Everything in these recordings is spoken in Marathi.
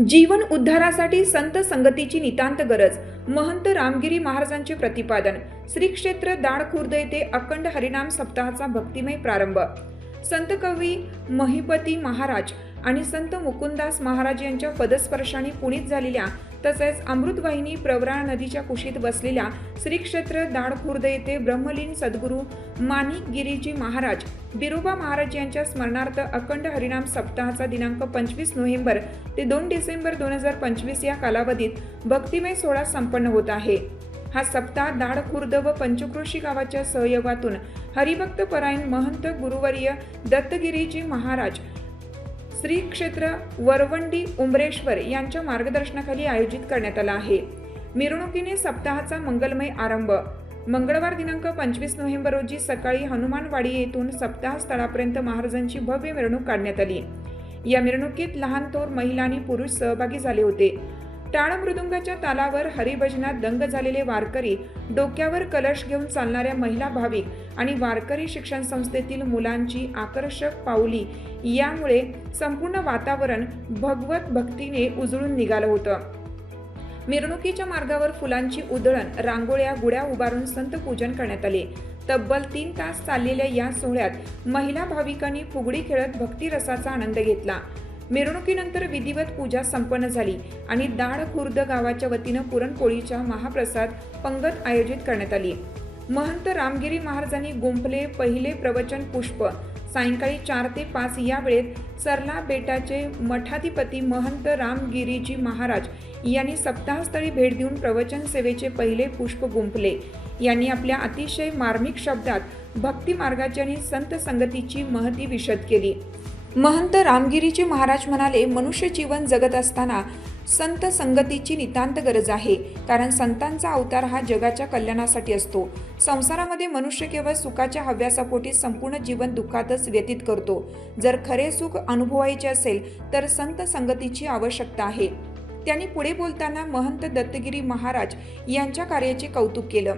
जीवन उद्धारासाठी संत संगतीची नितांत गरज. महंत रामगिरी महाराजांचे प्रतिपादन. श्री क्षेत्र दाड खुर्द येथे अखंड हरिनाम सप्ताहाचा भक्तिमय प्रारंभ. संत कवी महिपती महाराज आणि संत मुकुंदास महाराज यांच्या पदस्पर्शाने पुणित झालेल्या तसेच अमृतवाहिनी प्रवरा नदीच्या कुशीत बसलेल्या श्री क्षेत्र दाड खुर्द येथे ब्रह्मलीन सद्गुरू माणिक गिरीजी महाराज बिरोबा महाराज यांच्या स्मरणार्थ अखंड हरिनाम सप्ताहाचा दिनांक पंचवीस नोव्हेंबर ते दोन डिसेंबर दोन हजार पंचवीस या कालावधीत भक्तिमय सोहळा संपन्न होत आहे. हा सप्ताह दाढ खुर्द व पंचक्रोशी गावाच्या सहयोगातून हरिभक्त परायण महंत गुरुवर्य दत्तगिरीजी महाराज श्री क्षेत्र वरवंडी उमरेश्वर यांच्या मार्गदर्शनाखाली आयोजित करण्यात आला आहे. मिरवणुकीने सप्ताहाचा मंगलमय आरंभ मंगळवार दिनांक पंचवीस नोव्हेंबर रोजी सकाळी हनुमानवाडी येथून सप्ताह स्थळापर्यंत महाराजांची भव्य मिरवणूक काढण्यात आली. या मिरवणुकीत लहान थोर महिला आणि पुरुष सहभागी झाले होते. टाळ मृदुंगाच्या तालावर हरिभजनात दंग झालेले वारकरी डोक्यावर कलश घेऊन चालणाऱ्या महिला भाविक आणि वारकरी शिक्षण संस्थेतील मुलांची आकर्षक पाऊली यामुळे संपूर्ण वातावरण भगवत भक्तीने उजळून निघालं होतं. मिरवणुकीच्या मार्गावर फुलांची उधळण रांगोळ्या गुड्या उभारून संत पूजन करण्यात आले. तब्बल तीन तास चाललेल्या या सोहळ्यात महिला भाविकांनी फुगडी खेळत भक्तिरसाचा आनंद घेतला. मिरवणुकीनंतर विधिवत पूजा संपन्न झाली आणि दाड खुर्द गावाच्या वतीनं पुरणपोळीच्या महाप्रसाद पंगत आयोजित करण्यात आली. महंत रामगिरी महाराजांनी गुंफले पहिले प्रवचन पुष्प सायंकाळी चार ते पाच या वेळेत सरला बेटाचे मठाधिपती महंत रामगिरीजी महाराज यांनी सप्ताहस्थळी भेट देऊन प्रवचन सेवेचे पहिले पुष्प गुंफले. यांनी आपल्या अतिशय मार्मिक शब्दात भक्ती मार्गाची आणि संत संगतीची महती विशद केली. महंत रामगिरीचे महाराज म्हणाले मनुष्य जीवन जगत असताना संत संगतीची नितांत गरज आहे कारण संतांचा अवतार हा जगाच्या कल्याणासाठी असतो. संसारामध्ये मनुष्य केवळ सुखाच्या हव्यासापोटी संपूर्ण जीवन दुःखातच व्यतीत करतो. जर खरे सुख अनुभवायचे असेल तर संत संगतीची आवश्यकता आहे. त्यांनी पुढे बोलताना महंत दत्तगिरी महाराज यांच्या कार्याचे कौतुक केलं.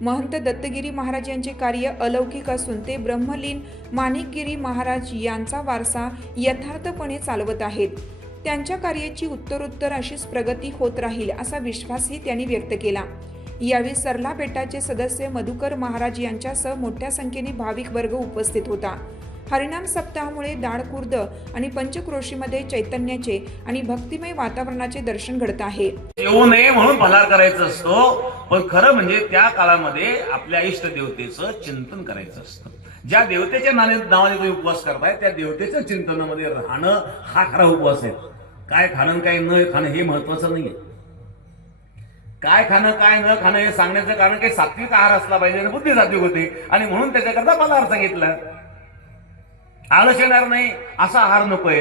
महंत दत्तगिरी महाराज यांचे कार्य अलौकिक असून ते ब्रह्मलीन माणिकगिरी महाराज यांचा वारसा यथार्थपणे चालवत आहेत. त्यांच्या कार्याची उत्तरोत्तर अशीच प्रगती होत राहील असा विश्वासही त्यांनी व्यक्त केला. यावेळी सरला बेटाचे सदस्य मधुकर महाराज यांच्यासह मोठ्या संख्येने भाविक वर्ग उपस्थित होता. हरिनाम सप्ताहामुळे दाडखुर्द आणि पंचक्रोशीमध्ये चैतन्याचे आणि भक्तिमय वातावरणाचे दर्शन घडत आहे. येऊ नये म्हणून फलार करायचं असतो पण खरं म्हणजे त्या काळामध्ये आपल्या इष्ट देवतेचं चिंतन करायचं असतं. ज्या देवतेच्या नाणे नावाने तुम्ही उपवास करताय त्या देवतेच्या चिंतनामध्ये राहणं हा खरा उपवास आहे. काय खाणं काय न खाणं हे महत्वाचं नाहीये. काय खाणं काय न खाणं हे सांगण्याचं कारण काही सात्विक आहार असला पाहिजे आणि बुद्धी सात्विक होते. आणि म्हणून त्याच्याकरता पदार्थ सांगितला. आळस येणार नाही असा आहार नकोय.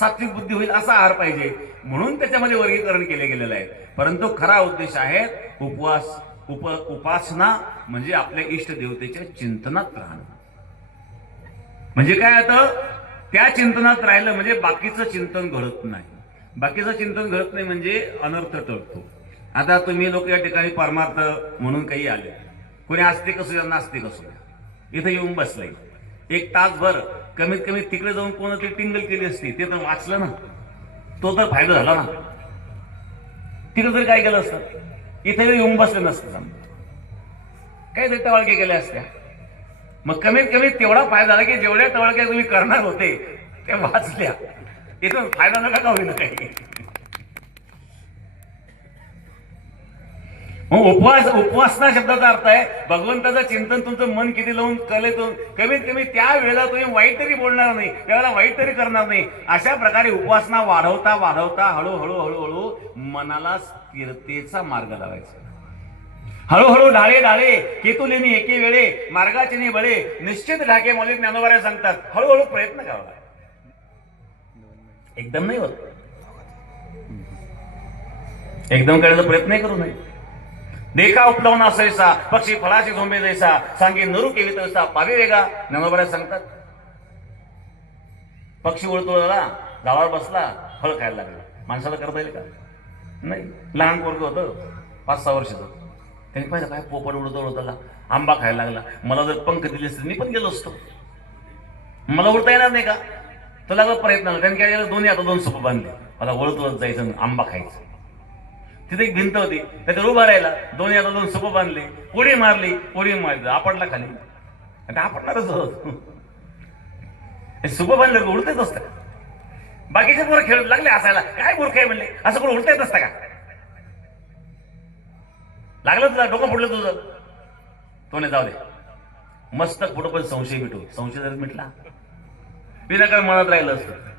सात्विक बुद्धी होईल असा आहार पाहिजे. म्हणून त्याच्यामध्ये वर्गीकरण केले गेलेलं आहे. परंतु खरा उद्देश आहे उपवास उप उपासना म्हणजे आपल्या इष्ट देवतेच्या चिंतनात राहणं. म्हणजे काय आता? त्या चिंतनात राहिलं म्हणजे बाकीचं चिंतन घडत नाही. बाकीचं चिंतन घडत नाही म्हणजे अनर्थ टळतो. आता तुम्ही लोक या ठिकाणी परमार्थ म्हणून काही आले. कोणी आस्तिक असू या नास्तिक असू इथं येऊन बसले. एक तासभर कमीत कमी तिकडे जाऊन कोणतरी टिंगल केली असती ते तर वाचलं ना. तो तर फायदा झाला ना. तिकडे तरी काय केलं असतं? इथे येऊन बसलं नसतं समजा काय तरी टवाळके केल्या असत्या. मग कमीत कमी तेवढा फायदा झाला की जेवढ्या काही तुम्ही करणार होते त्या वाचल्या. इथून फायदा नका का होईना काही? मग उपवास उपवासना शब्दाचा अर्थ आहे भगवंताचं चिंतन तुमचं मन किती लावून कलेतून कमीत कमी त्या वेळेला तुम्ही वाईट तरी बोलणार नाही त्यावेळेला वाईट तरी करणार नाही. अशा प्रकारे उपासना वाढवता वाढवता हळूहळू हळूहळू मनाला स्थिरतेचा मार्ग लावायचा. हळूहळू डाळे डाळे केतुलेनी एके वेळे मार्गाचे नि बळे निश्चित ढाके मौलिक ज्ञानोबाऱ्या सांगतात. हळूहळू प्रयत्न करावा एकदम नाही होत. एकदम करायचा प्रयत्नही करू नये. देखा उपलवून असायचा पक्षी फळाची झोंबे जायचा सांगे नरू केली तसा पावे वेगा ज्ञानोबाऱ्या सांगतात. पक्षी उडतो झाला गावावर बसला फळ खायला लागला. माणसाला करता येईल का? नाही. लहान पोरग होतं पाच सहा वर्षाचं. त्यांनी पाहिलं काय पोपट उडत उडताला आंबा खायला लागला. मला जर पंख दिले असते मी पण गेलो असतो. मला उडता येणार नाही का? तो लागला प्रयत्न त्यांनी काय केलं दोन्ही आता दोन सोपं बांधले. मला वळत जायचं आंबा खायचं. तिथे एक भिंत होती. त्याच्यावर उभा राहिला. दोन्ही आता दोन सोपं बांधले. उडी मारली. उडी मारली. आपडला खाली. आणि आपडणारच होत. सुपं बांधलं उडतेच असतं. बाकीचे पोरं खेळ लागले असायला. काय मूर्ख आहे म्हणले? असं कोण उलट येत असतं का? लागलं तुला डोकं फुटलं तुझं. तो नाही जाऊ दे. मस्त पुढं पण संशय मिटू. संशय जर मिटला विनाकारण मनात राहिलं असतं.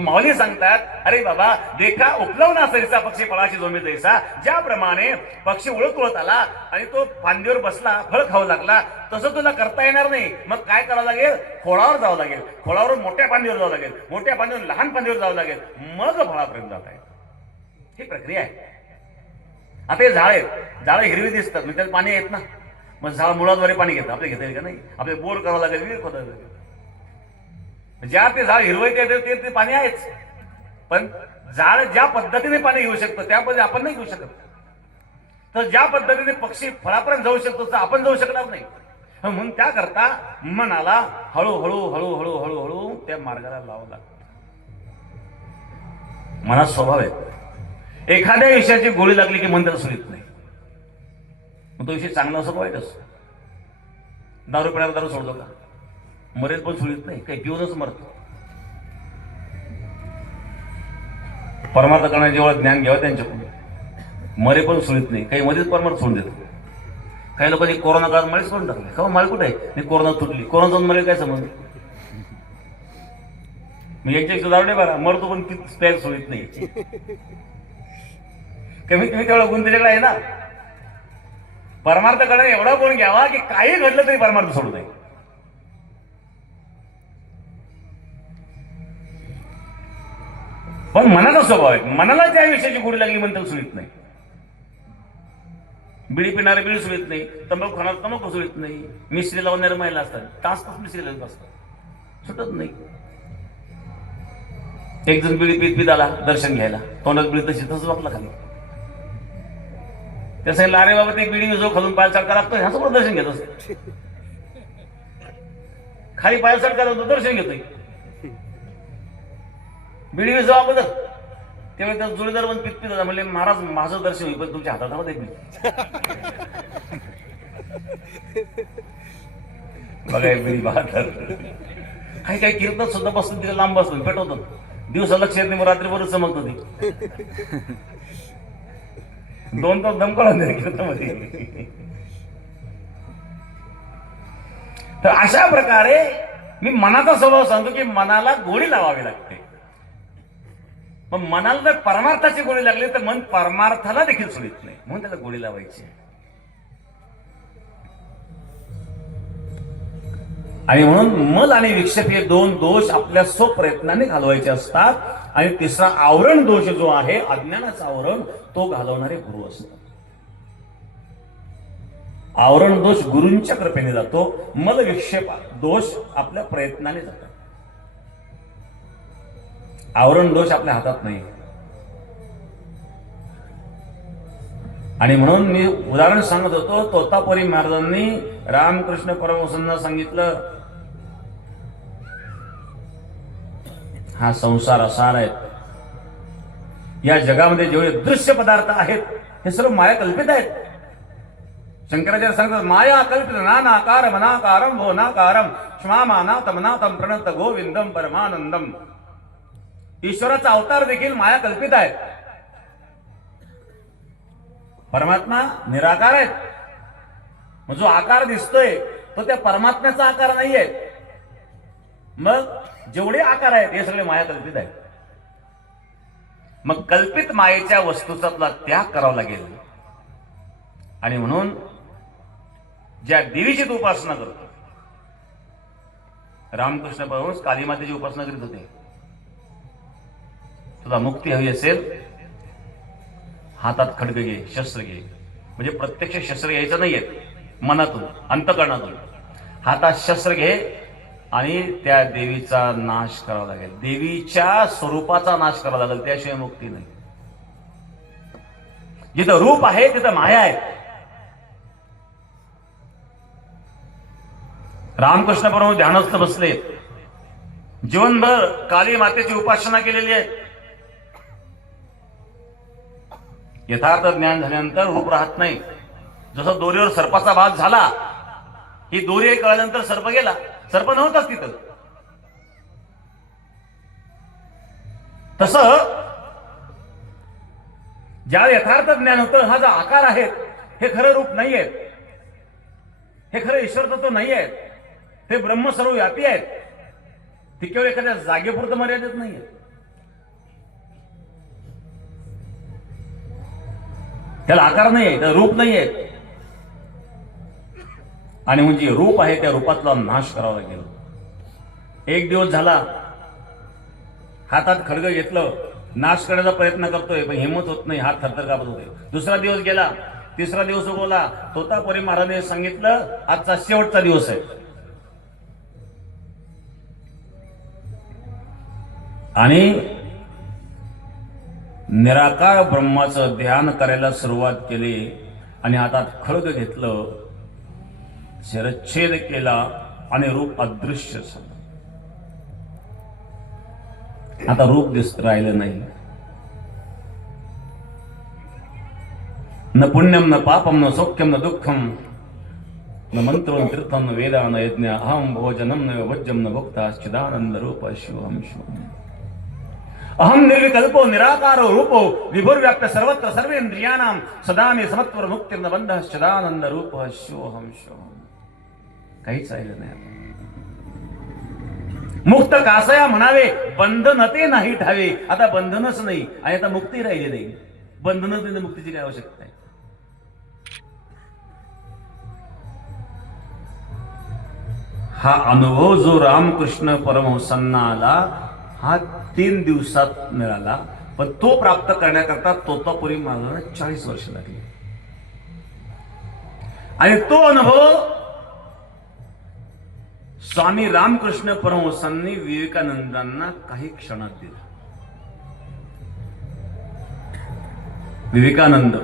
माऊली सांगतात अरे बाबा देखा उपलवना सरीचा पक्षी फळाची जोमी जैसा ज्याप्रमाणे पक्षी उळत उळत आला आणि तो फांदीवर बसला फळ खाऊ लागला तसं तुला करता येणार नाही. मग काय करावं लागेल? खोळावर जावं लागेल. खोळावरून मोठ्या फांदीवर जावं लागेल. मोठ्या फांदीवर लहान फांदीवर जावं लागेल. मग फळापर्यंत जात आहे ही प्रक्रिया आहे. आता हे झाड आहेत. झाडं हिरवी दिसतात म्हणजे त्यात पाणी येत ना. मग झाड मुळाद्वारे पाणी घेतं आपले घेता येईल का नाही? आपले बोर करावं लागेल विहीर खोदावं लागेल. ज्या ते झाड हिरवं ते ते ते पाणी आहेच. पण झाड ज्या पद्धतीने पाणी घेऊ शकतं त्या पद्धती आपण नाही घेऊ शकत. तर ज्या पद्धतीने पक्षी फळापर्यंत जाऊ शकतो तर आपण जाऊ शकणार नाही. म्हणून त्याकरता मनाला हळूहळू हळूहळू हळूहळू त्या मार्गाला लावावं लागतं. मनात स्वभाव आहे. एखाद्या विषयाची गोळी लागली की मंत्र त्याला नाही. मग तो विषय चांगला असो वाईट असो? दारू पिण्याला दारू सोडतो का? मरेल पण सुलित नाही काही पिऊनच मरतो परमार्थ करण्याचे जेव्हा ज्ञान घ्यावं त्यांच्याकडून. मरे पण सुलित नाही काही मध्येच परमार्थ सोडून देतो काही लोकांनी कोरोना काळात मळीच सोडून टाकले. का माळी कुठे आहे? कोरोना तुटली. कोरोना जाऊन मरेल काय समज मग दारू नाही बरा मरतो पण तीच पॅक सोडित नाही. कमीत कमी तेवढा गुण त्याच्याकडे आहे ना. परमार्थ करणं एवढा गुण घ्यावा की काही घडलं तरी परमार्थ सोडू नये पण मनाचा स्वभाव आहे. मनाला त्या विषयाची गोडी लागली म्हणून सुलित नाही. बिडी पिणारे बिडी सुलित नाही. तंबाखू खाणार तंबाखू सुलित नाही. मिस्त्री लावणारे महिला असतात. तास तास मिस्त्री लावत असतात सुटत नाही. एक जण बिडी पीत पीत आला दर्शन घ्यायला. तोंडात बिडी तशी तसंच वाटलं खाली. त्या लारे बाबत एक बिडी जो खालून पाय सरकार लागतो ह्याचं दर्शन घेत असत खाली पाय सरकार लागतो दर्शन घेतोय बिडी जो अगोदर त्यावेळी त्या जोडीदार पण पित पित होता म्हणले महाराज माझं दर्शन होईल पण तुमच्या हातात मध्ये बघा एक बिडी बहादर काही काही कीर्तन सुद्धा बसून तिथे लांब बसून पेटवतात दिवसा लक्ष येत नाही मग रात्रीभर चमकत ते. दोन तास दमकळा तर अशा प्रकारे मी मनाचा स्वभाव सांगतो की मनाला गोळी लावावी लागते. पण मनाला जर परमार्थाची गोळी लागली तर मन परमार्थाला देखील सोडित नाही. म्हणून त्याला गोळी लावायची. आणि म्हणून मल आणि विक्षेप हे दोन दोष आपल्या स्वप्रयत्नाने घालवायचे असतात. आणि तिसरा आवरण दोष जो आहे अज्ञानाचा आवरण तो घालवणारे गुरु असतात. आवरण दोष गुरूंच्या कृपेने जातो मल विक्षेप दोष आपल्या प्रयत्नाने जातो आवरण दोष आपल्या हातात नाही. आणि म्हणून मी उदाहरण सांगत होतो तोतापुरी महाराजांनी रामकृष्ण परमहंसांना सांगितलं हा संसार असार आहे. या जगामध्ये जेवढे दृश्य पदार्थ आहेत हे सर्व माया कल्पित आहेत. शंकराचार्य सांगतात माया कल्पित नानाकार मनाकारम भोनाकारम तमना नाथम प्रणत गोविंदम परमानंदम ईश्वराचा अवतार देखील माया कल्पित आहे. परमात्मा निराकार आहेत. मग जो आकार दिसतोय तो त्या परमात्म्याचा आकार नाहीये. मग जेवढे आकार आहेत हे सगळे माया कल्पित आहेत. मग कल्पित मायेच्या वस्तूचा तुला त्याग करावा लागेल. आणि म्हणून ज्या देवीची तू उपासना करतो रामकृष्ण परमहंस काली मातेची उपासना करीत होते तुला मुक्ती हवी असेल हातात खडग घे शस्त्र घे. म्हणजे प्रत्यक्ष शस्त्र घ्यायचं नाहीये. मनातून अंतकरणातून. हातात शस्त्र घे आणि त्या देवीचा नाश करावा लागेल. देवीच्या स्वरूपाचा नाश करावा लागेल त्याशिवाय मुक्ती नाही. जिथं रूप आहे तिथं माया आहे. रामकृष्ण परम ध्यानस्थ बसले जीवनभर काली मातेची उपासना केलेली आहे. यथार्थ ज्ञान झाल्यानंतर रूप राहत नाही. जसं दोरीवर सर्पाचा भाग झाला ही दोरी एक कळल्यानंतर सर्प गेला. सर्प नव्हताच तिथं. तस ज्या यथार्थ ज्ञान होतं हा जो आकार आहे हे खरं रूप नाही आहेत हे खरं ईश्वर तत्व नाही आहेत ते ब्रह्म सर्व व्यापी आहेत. ते केवळ एखाद्या जागेपुरतं मर्यादित नाही त्याला आकार नाही आहे त्याला रूप नाही आहे आणि म्हणजे रूप आहे त्या रूपातला नाश करावा लागेल. एक दिवस झाला हातात खडग घेतलं नाश करण्याचा प्रयत्न करतोय पण हिंमत होत नाही हात थरथर कापत होते दुसरा दिवस गेला तिसरा दिवस उगवला तोतापुरी महाराजांनी सांगितलं आजचा शेवटचा दिवस आहे. आणि निराकार ब्रह्माचं ध्यान करायला सुरुवात केली आणि हातात खळग घेतलं शिरच्छेद केला आणि रूप अदृश्य झालं. आता रूप दिसत राहिलं नाही. न पुण्यम न पापम न सौख्यम न दुःखम न मंत्र तीर्थम न वेदा न यज्ञ अहम भोजनम न वज्जम न भुक्ता चिदानंद रूप शिवम शिवम अहम निर्विकल्पो निराकारो रूपो विभुर्व्याप्य सर्वत्र सर्वेंद्रियाणाम सदा मे समत्वर मुक्ती बंध सदानंद रूप शोहम शोहम काहीच राहिलं नाही मुक्त कासया म्हणावे बंधन ते नाही ठावे आता बंधनच नाही आणि आता मुक्ती राहिली नाही. बंधनच नाही मुक्तीची काय आवश्यकता आहे? हा अनुभव जो रामकृष्ण परमहंसांना आला हा तीन दिवसात मिळाला पण तो प्राप्त करण्याकरता तोतापुरी महाराजांना चाळीस वर्ष लागली. आणि तो अनुभव स्वामी रामकृष्ण परमहंसांनी विवेकानंदांना काही क्षणात दिला. विवेकानंद.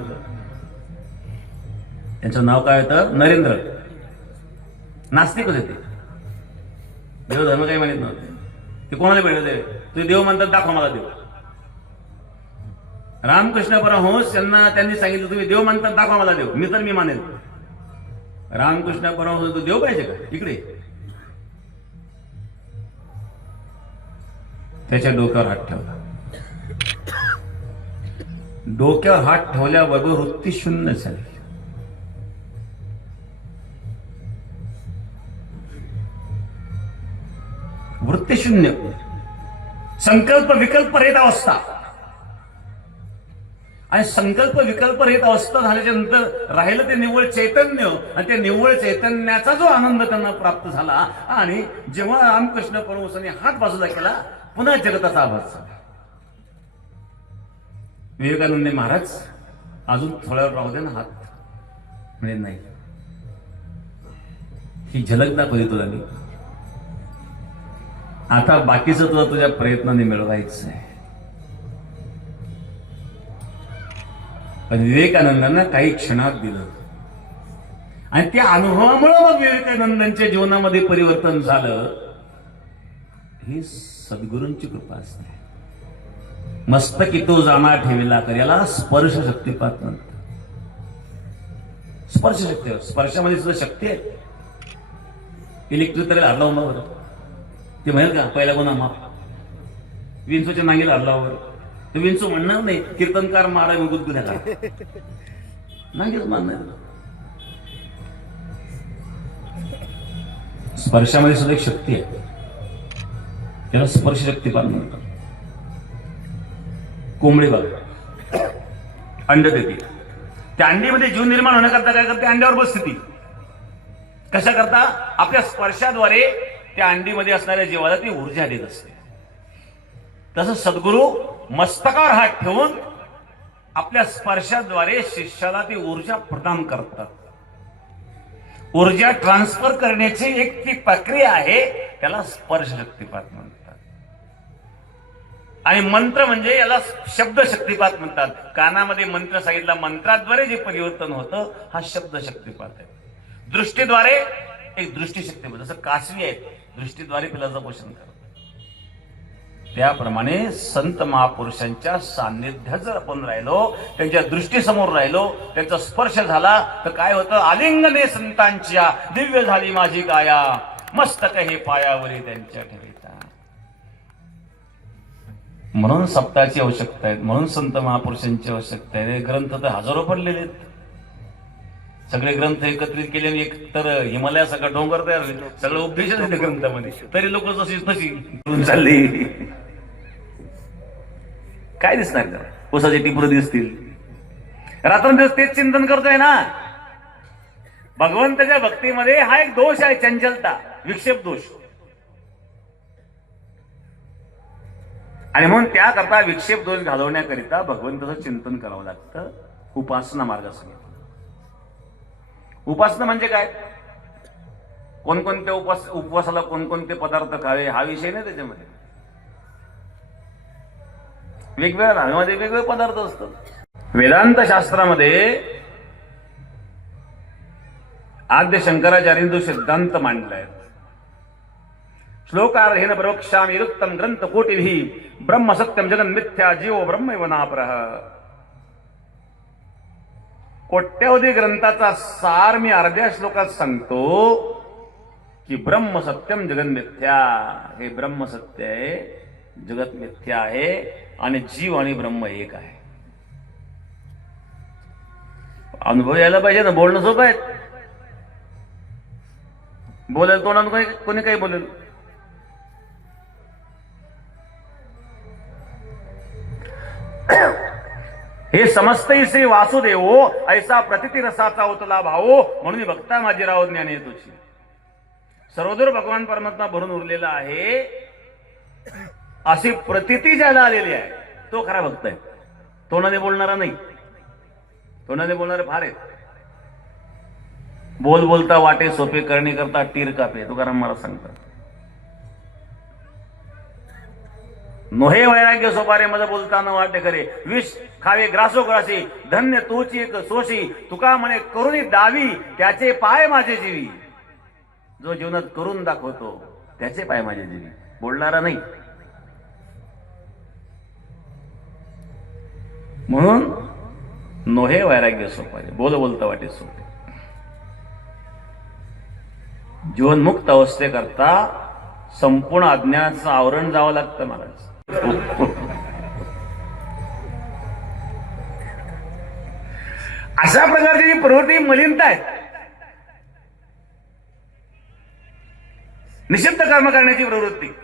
त्यांचं नाव काय होतं? नरेंद्र. नास्तिक होते ते. देव धर्म काही माहीत नव्हते. ते कोणाला भेटले ते देव म्हणतात दाखवा मला देव. रामकृष्ण परमहंस यांना त्यांनी सांगितलं तुम्ही देव म्हणतात दाखवा मला देव. मी तर मी मानेल. रामकृष्ण परमहंस तो देव पाहिजे का? इकडे. त्याच्या डोक्यावर हात ठेवला. डोक्यावर हात ठेवल्याबरोबर वृत्ती शून्य झाली. वृत्तशून्य. संकल्प विकल्प रहित अवस्था. आणि संकल्प विकल्प रहित अवस्था झाल्याच्यानंतर राहिलं ते निव्वळ चैतन्य आणि त्या निव्वळ चैतन्याचा जो आनंद त्यांना प्राप्त झाला आणि जेव्हा रामकृष्ण परमहंसांनी हात बाजूला केला पुन्हा जगताचा आभास झाला विवेकानंद महाराज अजून थोड्या राहू दे ना हात म्हणजे नाही. ही झलक दाखवली तुला मी? आता बाकीचं तुला तुझ्या प्रयत्नाने मिळवायचं आहे. पण विवेकानंदांना काही क्षणात दिलं. आणि त्या अनुभवामुळे मग विवेकानंदांच्या जीवनामध्ये परिवर्तन झालं. ही सद्गुरूंची कृपा असते. मस्तकी तो जाणार ठेवला तर याला स्पर्श शक्तीपात म्हणतात. स्पर्श शक्ती स्पर्शामध्ये सुद्धा शक्ती आहे. इलेक्ट्रिक तरी हल्ला बरं. ते म्हणेल का पहिला गुन्हा माफ. विंचूच्या नांगीला हल्ला वर विंचू म्हणणार नाही कीर्तनकार मारा गुदगुद्या नांगीच मारणार स्पर्शामध्ये सुद्धा एक शक्ती आहे. त्याला स्पर्श पण म्हणतात. कोंबडी बघा. अंड देते. त्या अंडीमध्ये जीव निर्माण होण्याकरता काय करते? अंड्यावर बसते ती. कशा करता आपल्या स्पर्शाद्वारे त्या अंडीमध्ये असणाऱ्या जीवाला ती ऊर्जा देत असते. तसं सद्गुरू मस्तकावर हात ठेवून आपल्या स्पर्शाद्वारे शिष्याला ती ऊर्जा प्रदान करतात. ऊर्जा ट्रान्सफर करण्याची एक ती प्रक्रिया आहे त्याला स्पर्श शक्तिपात म्हणतात. आणि मंत्र म्हणजे याला शब्द शक्तिपात म्हणतात. कानामध्ये मंत्र सांगितला मंत्राद्वारे जे परिवर्तन होतं हा शब्द शक्तिपात आहे. दृष्टीद्वारे एक दृष्टी शक्तिपात जसं कासवी आहे दृष्टीद्वारे पिलाचं पोषण कर त्याप्रमाणे संत महापुरुषांच्या सान्निध्यात जर आपण राहिलो त्यांच्या दृष्टीसमोर राहिलो त्यांचा स्पर्श झाला तर काय होतं? आलिंगने संतांच्या दिव्य झाली माझी काया मस्तक हे पायावरी त्यांच्या ठेविता. म्हणून सप्ताची आवश्यकता आहे म्हणून संत महापुरुषांची आवश्यकता आहे. ग्रंथ तर हजारो पडलेले आहेत. सगळे ग्रंथ एकत्रित केले आणि एक तर हिमालया सगळं डोंगर तयार होईल सगळं उपदेश आहे ग्रंथामध्ये. तरी लोक जशी तशी चालली. काय दिसणार त्याला? उसाचे टिपर दिसतील. रात्रंदिवस तेच चिंतन करतोय ना. भगवंताच्या भक्तीमध्ये हा एक दोष आहे चंचलता विक्षेप दोष. आणि म्हणून त्याकरता विक्षेप दोष घालवण्याकरिता भगवंताचं चिंतन करावं लागतं. उपासना मार्ग उपासना म्हणजे काय? कोणकोणत्या उपास उपवासाला कोणकोणते पदार्थ खावे हा विषय नाही त्याच्यामध्ये. वेगवेगळ्या धाव्यामध्ये वेगवेगळे पदार्थ असतात. वेदांत शास्त्रामध्ये आद्य जो सिद्धांत मांडलाय. श्लोकार्हेन प्रवक्ष्यामि इरुक्तम ग्रंथ कोटिभिः ब्रह्म सत्यम जगन मिथ्या जीव ब्रह्म नापरः. कोट्यवधी ग्रंथाचा सार मी अर्ध्या श्लोकात सांगतो की ब्रह्म सत्यम जगन मिथ्या. हे ब्रह्म सत्य आहे जगत मिथ्या आहे आणि जीव आणि ब्रह्म एक आहे. अनुभव यायला पाहिजे ना बोलणं सोपं आहे. बोलेल तोंडानं काही कोणी काही बोलेल? हे समस्तही श्री वासुदेव हो, ऐसा प्रतिती रसाचा उतला भाऊ म्हणून भक्ता माझी राव ज्ञान तुझी. सर्वदूर भगवान परमात्मा भरून उरलेला आहे. अशी प्रतिती ज्याला आलेली आहे तो खरा भक्त आहे. तोंडाने बोलणारा नाही. तोंडाने बोलणारे फार आहेत. बोल बोलता वाटे सोपे करणे करता टीर कापे तुकाराम मला सांगतात. नोहे वैराग्य सोपारे मज बोलताना वाटे करे. विष खावे ग्रासो ग्रासी धन्य तोची सोशी तुका म्हणे करुणी दावी त्याचे पाय माझे जीवी. जो जीवनात करून दाखवतो त्याचे पाय माझे जीवी. बोलणारा नाही. म्हणून नोहे वैराग्य सोपारे. बोल बोलता वाटे सोपे. जीवनमुक्त अवस्थेकरता संपूर्ण अज्ञानाचं आवरण जावं लागतं महाराज. अशा प्रकारची जी प्रवृत्ती मलिनता आहे निषिद्ध कर्म करण्याची प्रवृत्ती.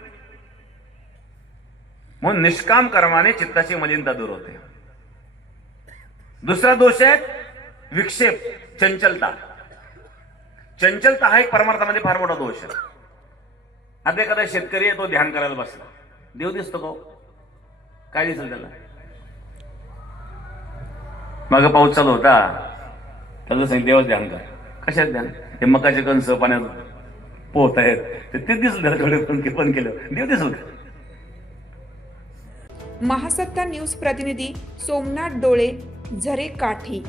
म्हणून निष्काम कर्माने चित्ताची मलिनता दूर होते. दुसरा दोष आहे विक्षेप चंचलता. चंचलता हा एक परमार्थामध्ये फार मोठा दोष आहे. आता एखादा शेतकरी आहे तो ध्यान करायला बसला. देव दिसतो का काय दिसेल त्याला? माग पाऊस चालू होता. त्याला सांगितलं देवाच ध्यान कर. कशात ध्यान? हे मकाचे कंस पाण्यात पोहत आहेत. तर ते दिसलं त्याला थोडे पण केलं. देव दिसल का? महासत्ता न्यूज प्रतिनिधी सोमनाथ डोळे झरे काठी.